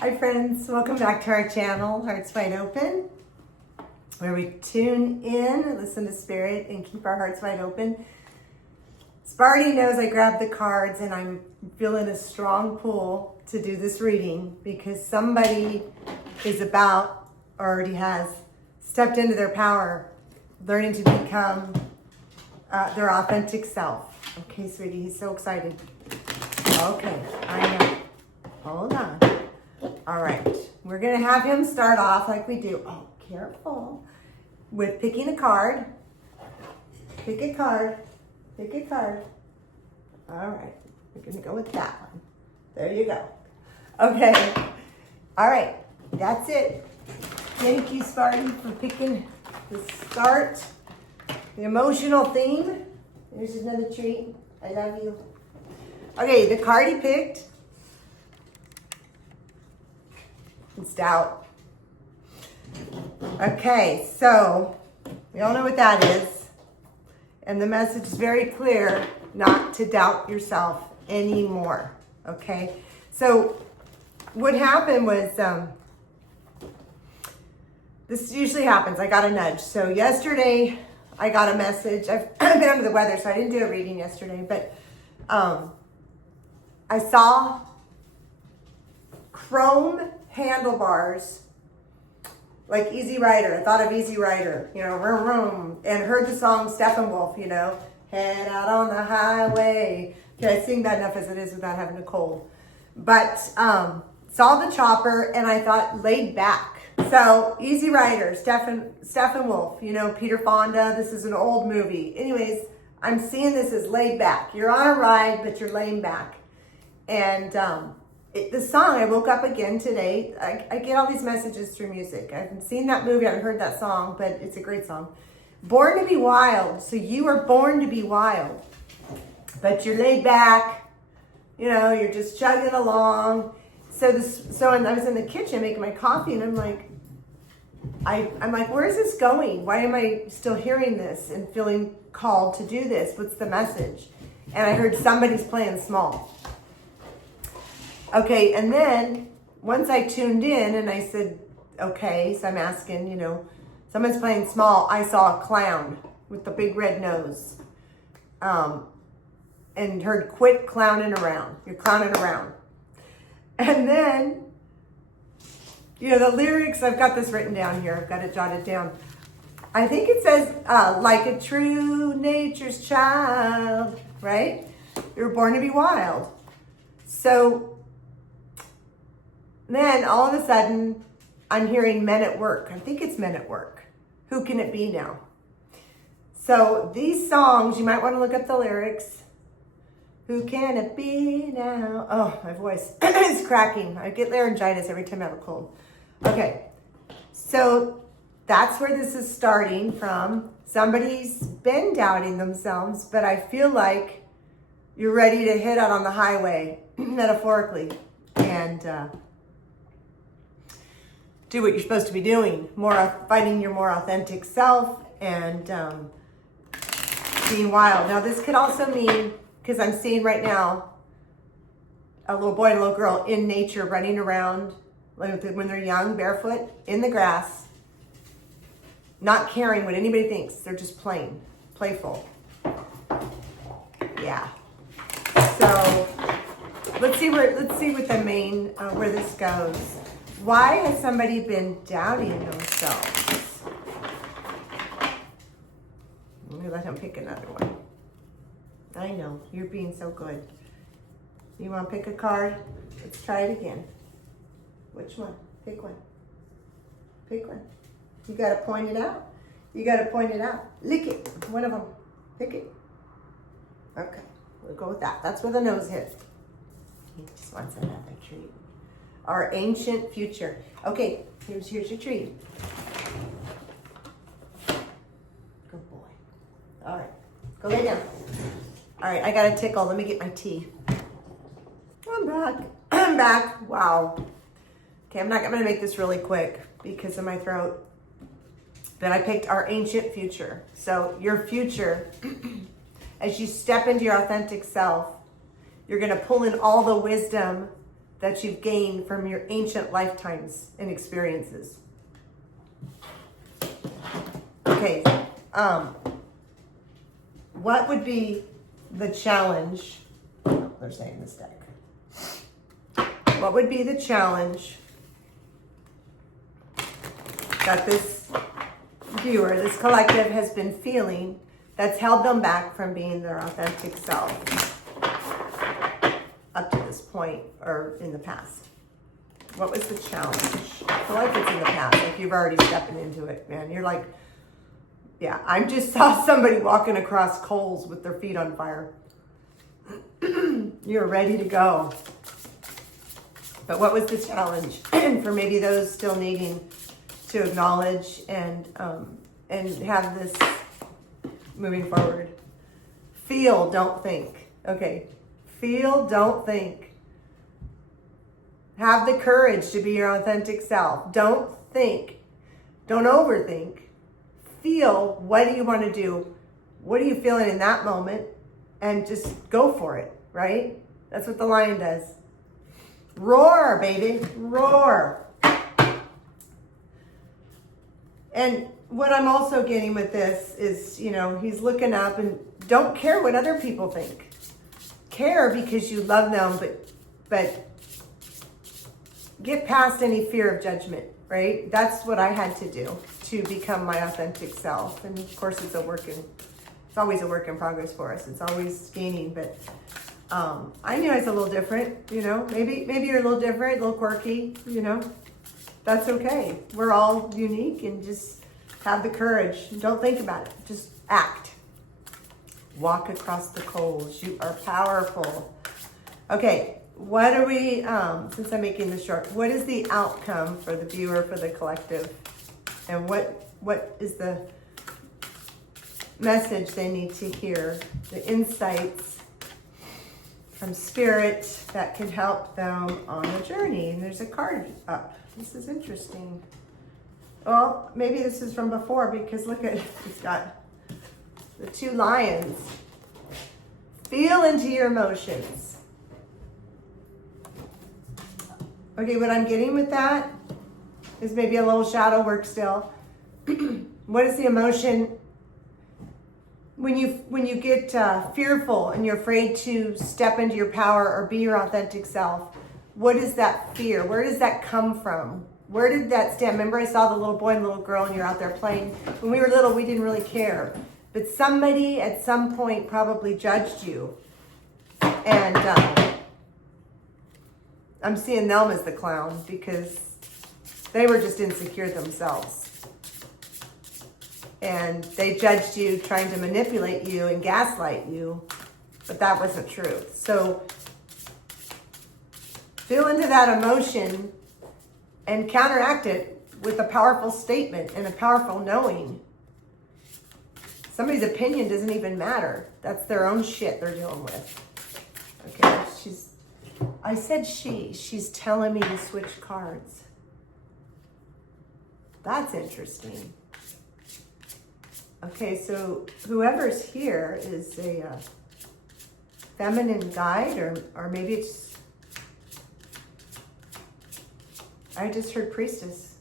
Hi friends, welcome back to our channel, Hearts Wide Open, where we tune in, listen to spirit, and keep our hearts wide open. Sparty knows I grabbed the cards and I'm feeling a strong pull to do this reading because somebody is about, or already has, stepped into their power, learning to become their authentic self. Okay, sweetie, he's so excited. Okay, I know. Hold on. All right, we're gonna have him start off like we do. Oh, careful. With picking a card. Pick a card. Pick a card. All right, we're gonna go with that one. There you go. Okay. All right, that's it. Thank you, Spartan, for picking the start. The emotional theme. Here's another treat. I love you. Okay, the card he picked. It's doubt. Okay, so we all know what that is. And the message is very clear, not to doubt yourself anymore. Okay, so what happened was, this usually happens. I got a nudge. So yesterday I got a message. I've been under the weather, so I didn't do a reading yesterday, but I saw chrome handlebars, like Easy Rider. I thought of Easy Rider, you know, vroom, vroom, and heard the song Steppenwolf, you know, head out on the highway. Okay, I sing that enough as it is without having a cold. But saw the chopper and I thought laid back. So Easy Rider, Steppenwolf, you know, Peter Fonda. This is an old movie. Anyways, I'm seeing this as laid back. You're on a ride, but you're laying back. And the song, I woke up again today. I get all these messages through music. I haven't seen that movie, I haven't heard that song, but it's a great song. Born to be wild. So you were born to be wild, but you're laid back. You know, you're just chugging along. So and I was in the kitchen making my coffee, and I'm like, where is this going? Why am I still hearing this and feeling called to do this? What's the message? And I heard somebody's playing small. Okay, and then once I tuned in and I said, okay, so I'm asking, you know, someone's playing small. I saw a clown with the big red nose, and heard quit clowning around. You're clowning around. And then, you know, the lyrics, I've got this written down here. I've got it jotted down. I think it says, like a true nature's child, right? You're born to be wild. So then all of a sudden, I'm hearing men at work. I think it's men at work. Who can it be now? So these songs, you might want to look up the lyrics. Who can it be now? Oh, my voice is cracking. I get laryngitis every time I have a cold. Okay, so that's where this is starting from. Somebody's been doubting themselves, but I feel like you're ready to hit out on the highway, metaphorically, and do what you're supposed to be doing. Finding your more authentic self and being wild. Now, this could also mean, because I'm seeing right now a little boy and a little girl in nature running around when they're young, barefoot, in the grass, not caring what anybody thinks. They're just playing, playful. Yeah. So let's see what the main, where this goes. Why has somebody been doubting themselves? Let me let him pick another one. I know, you're being so good. You want to pick a card? Let's try it again. Which one? Pick one. Pick one. You got to point it out. You got to point it out. Lick it. One of them. Pick it. Okay, we'll go with that. That's where the nose hits. He just wants another treat. Our ancient future. Okay, here's your treat. Good boy. All right, go lay down. All right, I got a tickle. Let me get my tea. I'm back. I'm back. Wow. Okay, I'm going to make this really quick because of my throat. But I picked our ancient future. So your future, as you step into your authentic self, you're going to pull in all the wisdom that you've gained from your ancient lifetimes and experiences. Okay, what would be the challenge? Oh, they're saying this deck. What would be the challenge that this viewer, this collective has been feeling that's held them back from being their authentic self up to this point or in the past? What was the challenge? I feel like it's in the past, like you've already stepping into it, man. You're like, yeah, I just saw somebody walking across coals with their feet on fire. You're ready to go. But what was the challenge for maybe those still needing to acknowledge and have this moving forward? Feel, don't think. Okay, feel, don't think. Have the courage to be your authentic self. Don't think. Don't overthink. Feel, what do you want to do? What are you feeling in that moment? And just go for it, right? That's what the lion does. Roar, baby, roar. And what I'm also getting with this is, you know, he's looking up and don't care what other people think. Care because you love them, but get past any fear of judgment, right? That's what I had to do to become my authentic self. And of course it's always a work in progress for us. It's always gaining, but I knew I was a little different, you know, maybe you're a little different, a little quirky, you know, that's okay. We're all unique, and just have the courage. Don't think about it. Just act. Walk across the coals. You are powerful. Okay. What are we, since I'm making this short, what is the outcome for the viewer, for the collective? And what is the message they need to hear? The insights from spirit that can help them on the journey. And there's a card up. This is interesting. Well, maybe this is from before, because look at, it's got the two lions. Feel into your emotions. Okay, what I'm getting with that is maybe a little shadow work still. What is the emotion when you get fearful and you're afraid to step into your power or be your authentic self? What is that fear? Where does that come from? Where did that stem? Remember, I saw the little boy and little girl, and you're out there playing. When we were little, we didn't really care, but somebody at some point probably judged you, and I'm seeing them as the clown because they were just insecure themselves. And they judged you, trying to manipulate you and gaslight you, but that wasn't true. So feel into that emotion and counteract it with a powerful statement and a powerful knowing. Somebody's opinion doesn't even matter. That's their own shit they're dealing with. Okay, I said she's telling me to switch cards. That's interesting. Okay, so whoever's here is a feminine guide, or maybe it's, I just heard priestess.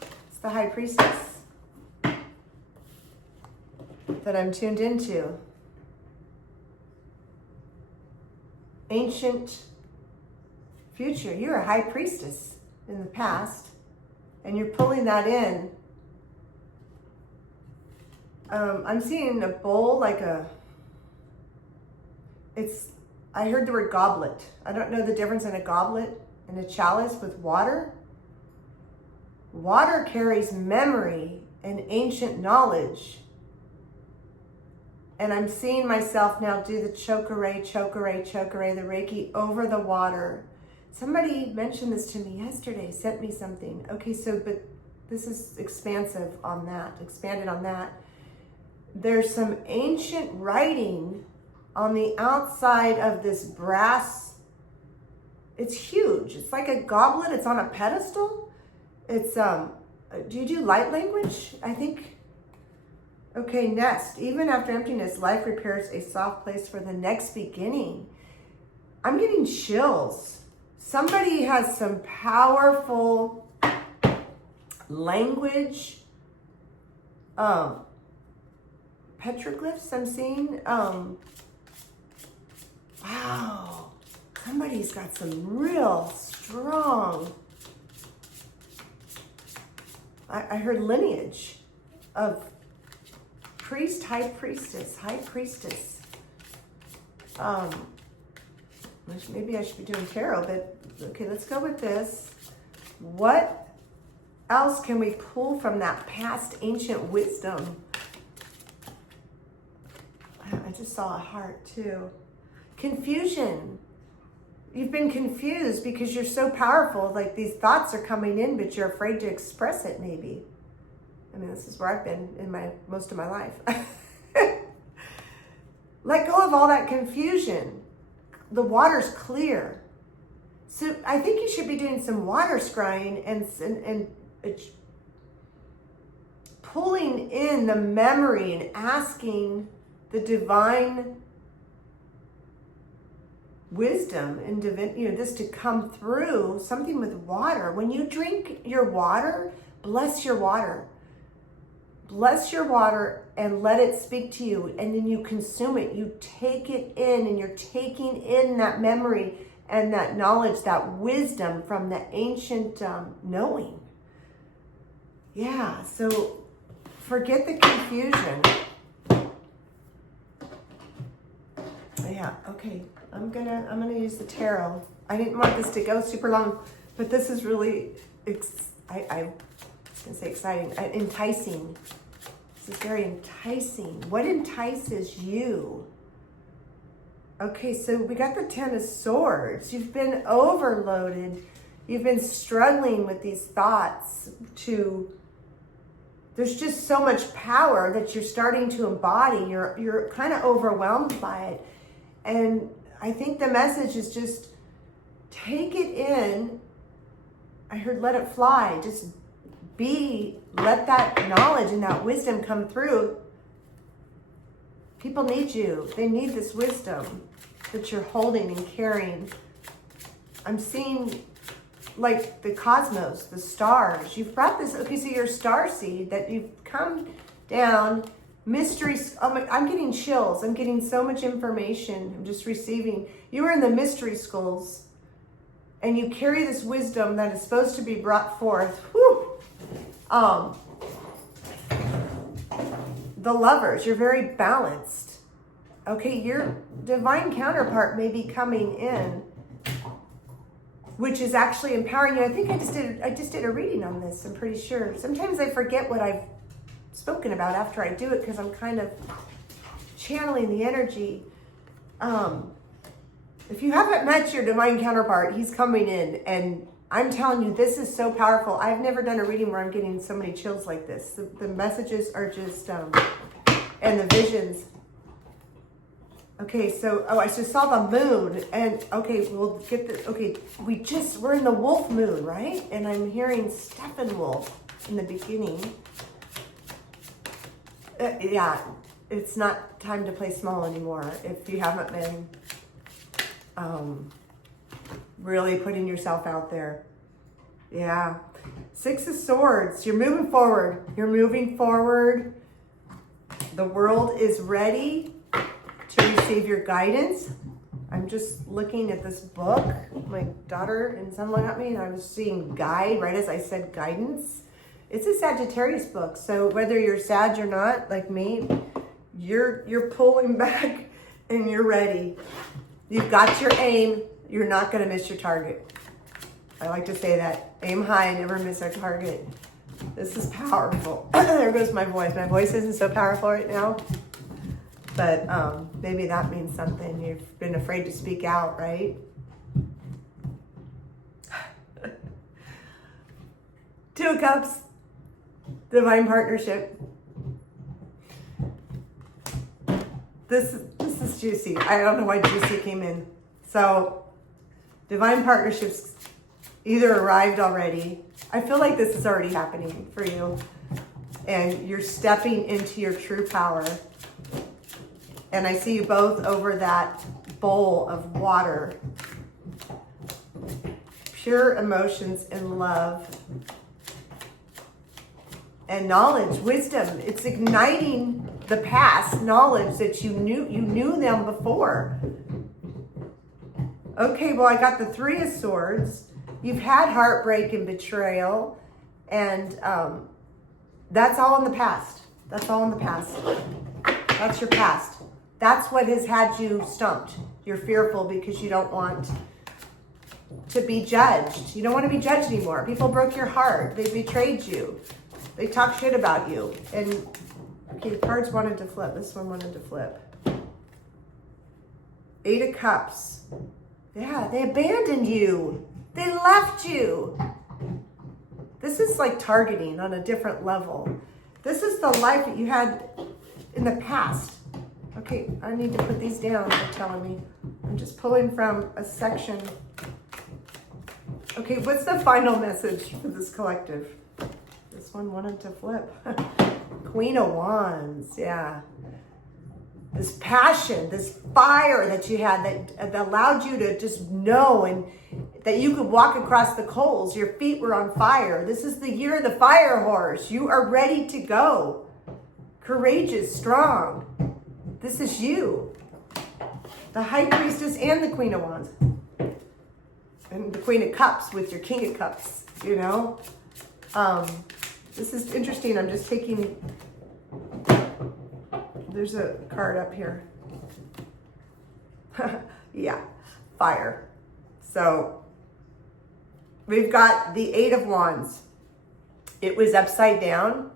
It's the High Priestess that I'm tuned into. Ancient future. You're a High Priestess in the past, and you're pulling that in. I'm seeing a bowl, like I heard the word goblet. I don't know the difference in a goblet and a chalice with water. Water carries memory and ancient knowledge. And I'm seeing myself now do the chokore, the Reiki over the water. Somebody mentioned this to me yesterday, sent me something. Okay, but this is expanded on that. There's some ancient writing on the outside of this brass. It's huge. It's like a goblet. It's on a pedestal. It's, do you do light language? I think. Okay, nest. Even after emptiness, life prepares a soft place for the next beginning. I'm getting chills. somebody has some powerful language, petroglyphs I'm seeing. Wow, somebody's got some real strong, I heard lineage of priest, high priestess, high priestess. Maybe I should be doing tarot, but okay, let's go with this. What else can we pull from that past ancient wisdom? I just saw a heart too. Confusion. You've been confused because you're so powerful. Like these thoughts are coming in, but you're afraid to express it maybe. I mean, this is where I've been in most of my life. Let go of all that confusion. The water's clear. So I think you should be doing some water scrying and pulling in the memory and asking the divine wisdom and this to come through, something with water. When you drink your water, bless your water. Bless your water and let it speak to you. And then you consume it. You take it in and you're taking in that memory and that knowledge, that wisdom from the ancient knowing. Yeah, so forget the confusion. Yeah, okay. I'm gonna use the tarot. I didn't want this to go super long, but this is really, I was gonna say exciting, enticing. This is very enticing. What entices you? Okay, so we got the Ten of Swords. You've been overloaded. You've been struggling with these thoughts there's just so much power that you're starting to embody. You're kind of overwhelmed by it. And I think the message is just take it in. I heard let it fly. Just let that knowledge and that wisdom come through. People need you. They need this wisdom that you're holding and carrying. I'm seeing like the cosmos, the stars. You've brought this, okay, so you're a star seed that you've come down, mysteries. Oh my, I'm getting chills. I'm getting so much information. I'm just receiving. You were in the mystery schools and you carry this wisdom that is supposed to be brought forth. Whew. The lovers, you're very balanced. Okay, your divine counterpart may be coming in, which is actually empowering you. I think I just did a reading on this, I'm pretty sure. Sometimes I forget what I've spoken about after I do it because I'm kind of channeling the energy. If you haven't met your divine counterpart, he's coming in, and I'm telling you, this is so powerful. I've never done a reading where I'm getting so many chills like this. The messages are just, and the visions. Okay, so, I just saw the moon, and okay, we'll get the, okay, we're in the wolf moon, right? And I'm hearing Steppenwolf in the beginning. Yeah, it's not time to play small anymore if you haven't been really putting yourself out there. Yeah. Six of Swords. You're moving forward. You're moving forward. The world is ready to receive your guidance. I'm just looking at this book. My daughter and son looked at me and I was seeing guide right as I said guidance. It's a Sagittarius book. So whether you're Sag or not, like me, you're pulling back and you're ready. You've got your aim. You're not going to miss your target. I like to say that. Aim high, never miss our target. This is powerful. There goes my voice. My voice isn't so powerful right now. But maybe that means something. You've been afraid to speak out, right? Two of Cups. Divine partnership. This is juicy. I don't know why juicy came in. So, divine partnerships either arrived already. I feel like this is already happening for you. And you're stepping into your true power. And I see you both over that bowl of water. pure emotions and love and knowledge, wisdom. It's igniting the past knowledge that you knew them before. Okay, well, I got the Three of Swords. You've had heartbreak and betrayal, and that's all in the past. That's all in the past. That's your past. That's what has had you stumped. You're fearful because you don't want to be judged. You don't want to be judged anymore. People broke your heart. They betrayed you. They talk shit about you. And okay, the cards wanted to flip. This one wanted to flip. Eight of Cups. Yeah, they abandoned you. They left you. This is like targeting on a different level. This is the life that you had in the past. Okay, I need to put these down, they're telling me. I'm just pulling from a section. Okay, what's the final message for this collective? This one wanted to flip. Queen of Wands, yeah. This passion, this fire that you had that allowed you to just know and that you could walk across the coals. Your feet were on fire. This is the year of the fire horse. You are ready to go. Courageous, strong. This is you. The High Priestess and the Queen of Wands. And the Queen of Cups with your King of Cups, you know. This is interesting. I'm just taking... There's a card up here. Yeah, fire. So we've got the Eight of Wands. It was upside down.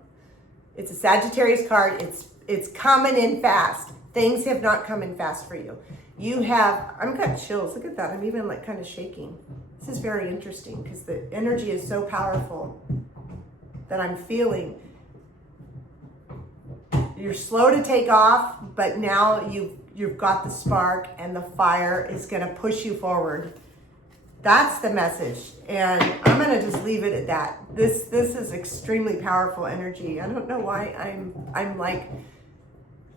It's a Sagittarius card. It's coming in fast. Things have not come in fast for you. You have, I've got chills. Look at that. I'm even like kind of shaking. This is very interesting because the energy is so powerful that I'm feeling. You're slow to take off, but now you've got the spark and the fire is going to push you forward. That's the message. And I'm going to just leave it at that. This is extremely powerful energy. I don't know why I'm like,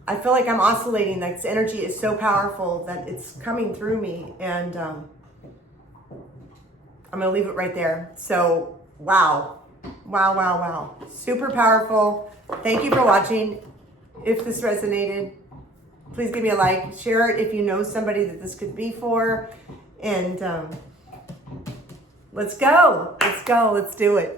I feel like I'm oscillating. Like this energy is so powerful that it's coming through me. And I'm going to leave it right there. So, wow. Wow, wow, wow. Super powerful. Thank you for watching. If this resonated, please give me a like. Share it if you know somebody that this could be for. And let's go. Let's go. Let's do it.